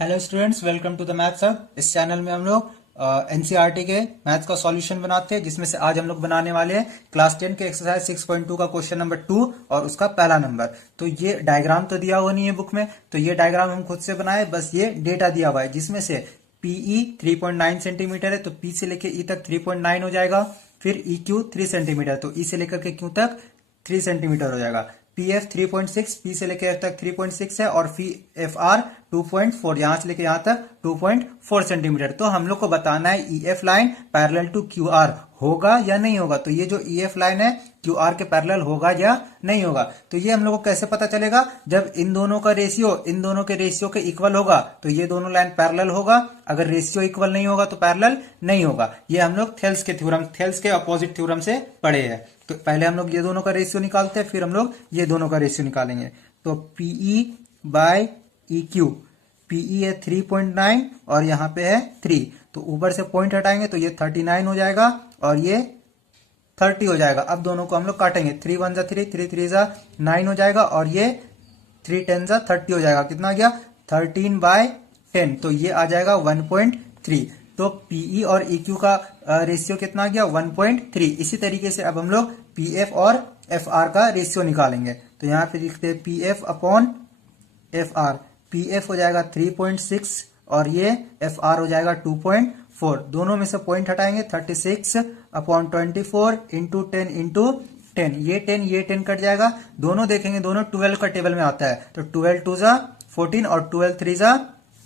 Hello students, welcome to the maths hub. इस channel में हम लोग एनसीईआरटी के मैथ्स का सॉल्यूशन बनाते हैं, जिसमें से आज हम लोग बनाने वाले हैं क्लास 10 के एक्सरसाइज 6.2 का क्वेश्चन नंबर 2 और उसका पहला नंबर। तो ये डायग्राम तो दिया हुआ नहीं है बुक में, तो ये डायग्राम हम खुद से बनाए, बस ये डेटा दिया हुआ है, जिसमें से पीई 3.9 सेंटीमीटर है, तो पी से लेकर ई तक 3.9 हो जाएगा। फिर ई क्यू 3 सेंटीमीटर, तो ई से लेकर के क्यू तक 3 सेंटीमीटर हो जाएगा। पी एफ 3.6, पी से लेकर एफ तक 3.6 है, और फी एफ आर 2.4, यहां से लेकर यहां तक 2.4 सेंटीमीटर। तो हम लोग को बताना है E F line parallel to Q R होगा या नहीं होगा। तो ये जो ई एफ लाइन है क्यू आर के पैरेलल होगा या नहीं होगा। तो ये हम लोग को कैसे पता चलेगा, जब इन दोनों के रेशियो के इक्वल होगा तो ये दोनों लाइन पैरेलल होगा, अगर रेशियो इक्वल नहीं होगा तो पैरेलल नहीं होगा। ये हम लोग थेल्स के अपोजिट थ्योरम से पढ़े हैं। तो पहले हम लोग ये दोनों का रेशियो निकालते हैं, फिर हम लोग ये दोनों का रेशियो निकालेंगे। तो PE by E Q, PE है 3.9 और यहाँ पे है 3, तो ऊपर से पॉइंट हटाएंगे तो ये 39 हो जाएगा और ये 30 हो जाएगा। अब दोनों को हम लोग काटेंगे, 3 1 जा 3, 3 3 जा 9 हो जाएगा, और ये 3 10 जा 30 हो जाएगा। कितना आ गया 13/10, तो ये आ जाएगा 1.3। तो पीई और EQ का रेशियो कितना आ गया 1.3। इसी तरीके से अब हम लोग PF और FR का रेशियो निकालेंगे। तो यहाँ पे लिखते हैं PF अपॉन FR। PF हो जाएगा 3.6 और ये FR हो जाएगा 2.4। दोनों में से पॉइंट हटाएंगे, 36/24 इंटू 10 इंटू 10, ये 10 कट जाएगा। दोनों देखेंगे, दोनों 12 का टेबल में आता है, तो 12 2 जा 14 और 12 3 जा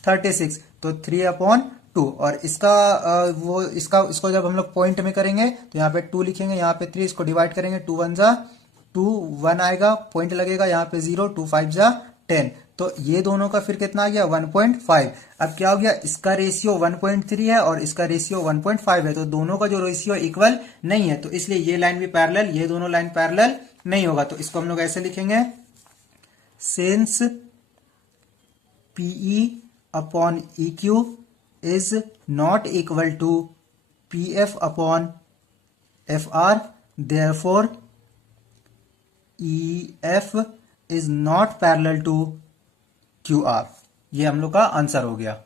36, तो 3/2। और इसको जब हम लोग पॉइंट में करेंगे तो यहाँ पे 2 लिखेंगे, यहाँ पे 3, इसको डिवाइड करेंगे, 2 1 जा 2, 1 आएगा, पॉइंट लगेगा, यहाँ पे 0, 2 5 जा 10। तो ये दोनों का फिर कितना आ गया 1.5। अब क्या हो गया, इसका रेशियो 1.3 है और इसका रेशियो 1.5 है, तो दोनों का जो रेशियो इक्वल नहीं है, तो इसलिए ये लाइन भी पैरेलल, ये दोनों लाइन पैरेलल नहीं होगा। तो इसको हम लोग ऐसे लिखेंगे, सिंस PE upon EQ is not equal to PF upon FR, therefore EF is not parallel to QR। ये हम लोग का आंसर हो गया।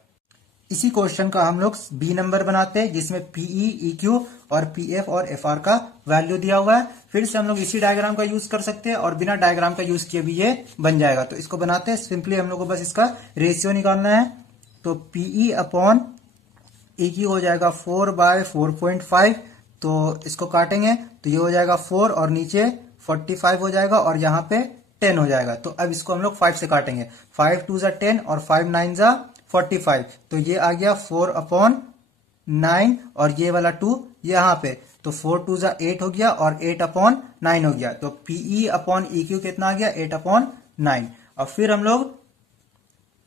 इसी क्वेश्चन का हम लोग बी नंबर बनाते हैं, जिसमें PE, EQ और PF और FR का वैल्यू दिया हुआ है। फिर से हम लोग इसी डायग्राम का यूज कर सकते हैं और बिना डायग्राम का यूज किए भी ये बन जाएगा। तो इसको बनाते हैं, सिंपली हम लोग को बस इसका रेशियो निकालना है। तो PE अपॉन EQ हो जाएगा 4/4.5, तो इसको काटेंगे तो ये हो जाएगा 4 और नीचे 45 हो जाएगा और यहाँ पे 10 हो जाएगा। तो अब इसको हम लोग 5 से काटेंगे, 5 2 जा 10 और 5 9 जा 45, तो ये आ गया 4/9 और ये वाला 2 यहाँ पे, तो 4 2 जा 8 हो गया और 8/9 हो गया। तो PE अपॉन EQ कितना आ गया 8/9। और फिर हम लोग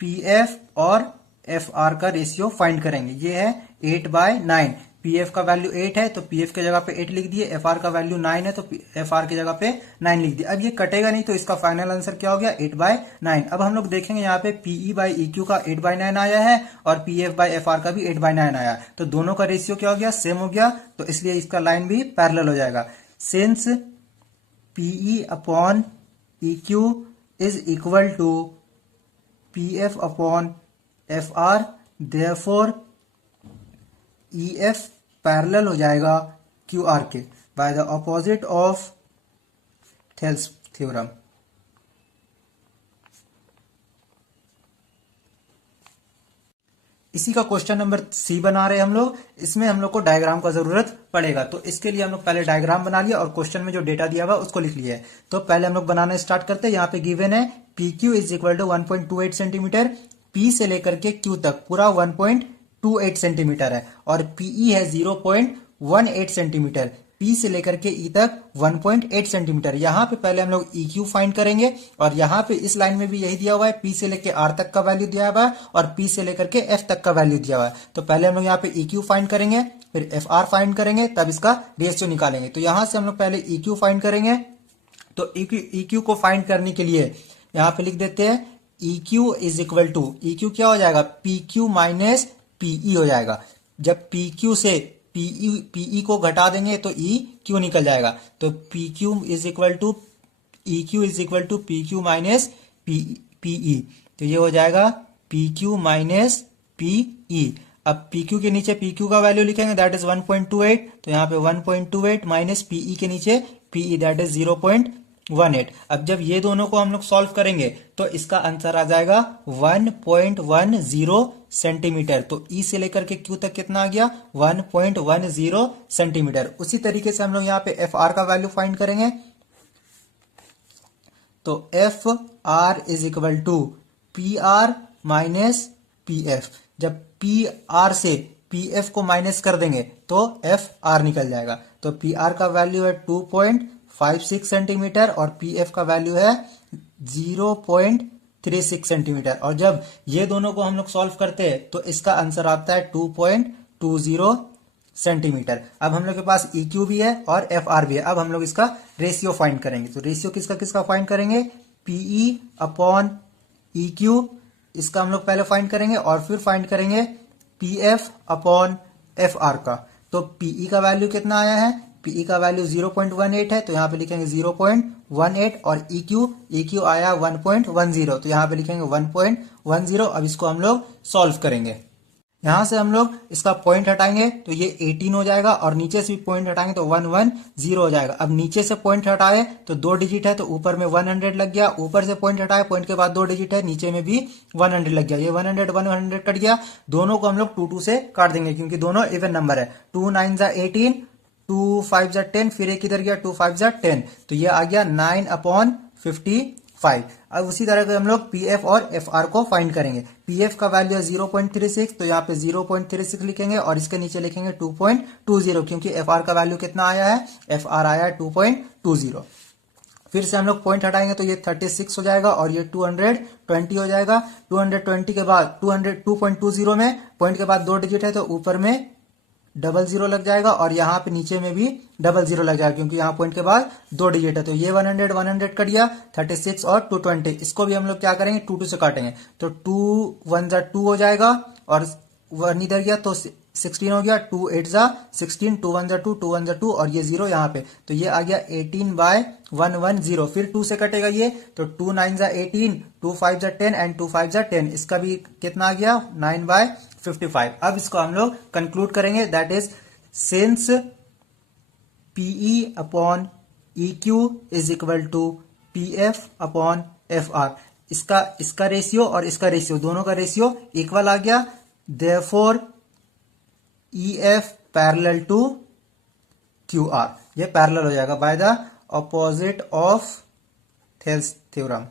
PF और FR का रेशियो फाइंड करेंगे। ये है 8/9। PF का वैल्यू 8 है तो PF के जगह पे 8 लिख दिए, FR का वैल्यू 9 है तो FR की जगह पे 9 लिख दिया। अब ये कटेगा नहीं, तो इसका फाइनल आंसर क्या हो गया 8/9। अब हम लोग देखेंगे यहाँ पे PE बाई EQ का 8/9 आया है और PF बाई FR का भी 8/9 आया है, तो दोनों का रेशियो क्या हो गया सेम हो गया, तो इसलिए इसका लाइन भी पैरेलल हो जाएगा। सिंस PE upon EQ is equal to PF upon FR, therefore EF parallel हो जाएगा QR के, by the opposite of Thales theorem. इसी का क्वेश्चन नंबर C बना रहे हैं हम लोग। इसमें हम लोग को डायग्राम का जरूरत पड़ेगा, तो इसके लिए हम लोग पहले डायग्राम बना लिया और क्वेश्चन में जो डेटा दिया हुआ उसको लिख लिया है। तो पहले हम लोग बनाना स्टार्ट करते हैं। यहाँ पे गिवन है PQ is equal to 1.28 centimetre, P से लेकर के Q तक पूरा 1.28 सेंटीमीटर है, और PE है 0.18 सेंटीमीटर, P से लेकर के E तक 1.8 सेंटीमीटर। यहाँ पे पहले हम लोग EQ फाइंड करेंगे, और यहाँ पे इस लाइन में भी यही दिया हुआ है, P से लेकर R तक का वैल्यू दिया हुआ है और P से लेकर के F तक का वैल्यू दिया हुआ है। तो पहले हम लोग यहाँ पे EQ फाइंड करेंगे, फिर FR फाइंड करेंगे, तब इसका रेशियो निकालेंगे। तो यहाँ से हम लोग पहले EQ फाइंड करेंगे। तो EQ को फाइंड करने के लिए यहाँ पे लिख देते हैं EQ is equal to, EQ क्या हो जाएगा PQ माइनस PE हो जाएगा। जब PQ से PE को घटा देंगे तो EQ निकल जाएगा, तो PQ is equal to EQ is equal to PQ minus PE, तो ये हो जाएगा पी क्यू माइनस पीई। अब PQ के नीचे PQ का वैल्यू लिखेंगे, दैट इज 1.28, तो यहाँ पे 1.28 माइनस PE के नीचे PE, दैट इज 0.18। अब जब ये दोनों को हम लोग सॉल्व करेंगे तो इसका आंसर आ जाएगा 1.10 सेंटीमीटर। तो E से लेकर के Q तक कितना आ गया, 1.10 सेंटीमीटर। उसी तरीके से हम लोग यहाँ पे FR का वैल्यू फाइंड करेंगे, तो FR is equal to PR minus PF। जब PR से PF को माइनस कर देंगे तो FR निकल जाएगा। तो PR का वैल्यू है 2.56 सेंटीमीटर और PF का वैल्यू है 0.36 सेंटीमीटर। और जब ये दोनों को हम लोग सॉल्व करते हैं तो इसका आंसर आता है 2.20 सेंटीमीटर। अब हम लोग के पास EQ भी है और FR भी है। अब हम लोग इसका रेशियो फाइंड करेंगे। तो रेशियो किसका किसका फाइंड करेंगे, PE अपॉन EQ, इसका हम लोग पहले फाइंड करेंगे और फिर फाइंड करेंगे PF अपॉन FR का। तो PE का वैल्यू कितना आया है, PE का वैल्यू 0.18 है, तो यहाँ पे लिखेंगे 0.18 और EQ आया 1.10, तो यहाँ पे लिखेंगे 1.10। अब इसको हम लोग सॉल्व करेंगे। यहां से हम लोग इसका पॉइंट हटाएंगे तो ये 18 हो जाएगा और नीचे से भी पॉइंट हटाएंगे तो 110 हो जाएगा। अब नीचे से पॉइंट हटाए तो 2 डिजिट है तो ऊपर में 100 लग गया, ऊपर से पॉइंट हटाए पॉइंट के बाद 2 डिजिट है नीचे में भी 100 लग गया, ये 100 कट गया। दोनों को हम लोग 2 से काट देंगे क्योंकि दोनों इवन नंबर है। 2 9 जा 18, 2 5 जा 10, फिर एक इधर गया 2 5 जा 10, तो ये आ गया 9/55। अब उसी तरह से हम लोग PF और FR को फाइंड करेंगे। PF का वैल्यू है 0.36, तो यहाँ पे 0.36 लिखेंगे और इसके नीचे लिखेंगे 2.20 क्योंकि FR का वैल्यू कितना आया है, FR आया है 2.20। फिर से हम लोग पॉइंट हटाएंगे तो ये 36 हो जाएगा और ये 220 हो जाएगा। 220 के बाद 220 में पॉइंट के बाद 2 डिजिट है तो ऊपर में 00 लग जाएगा और यहाँ पे नीचे में भी 00 लग जाएगा क्योंकि यहाँ पॉइंट के बाद 2 डिजिट है। तो ये 100 कट गया, 36 और 220, इसको भी हम लोग क्या करेंगे 2 से काटेंगे तो 2 1 जा 2 हो जाएगा और 1 इधर गया तो 16 हो गया, 2 8 जा 16, 2 1 जा 2, 2 1 जा 2 और ये 0 यहाँ पे, तो ये आ गया 18/110। फिर 2 से कटेगा ये तो 2 9 जा 18, 2 5 जा 10 एंड 2 5 जा 10, इसका भी कितना आ गया 9/55। अब इसको हम लोग कंक्लूड करेंगे, that is since PE upon EQ is equal to PF upon FR, इसका रेशियो और इसका रेशियो दोनों का रेशियो इक्वल आ गया, therefore EF parallel to QR, ये पैरेलल हो जाएगा by the opposite of Thales theorem.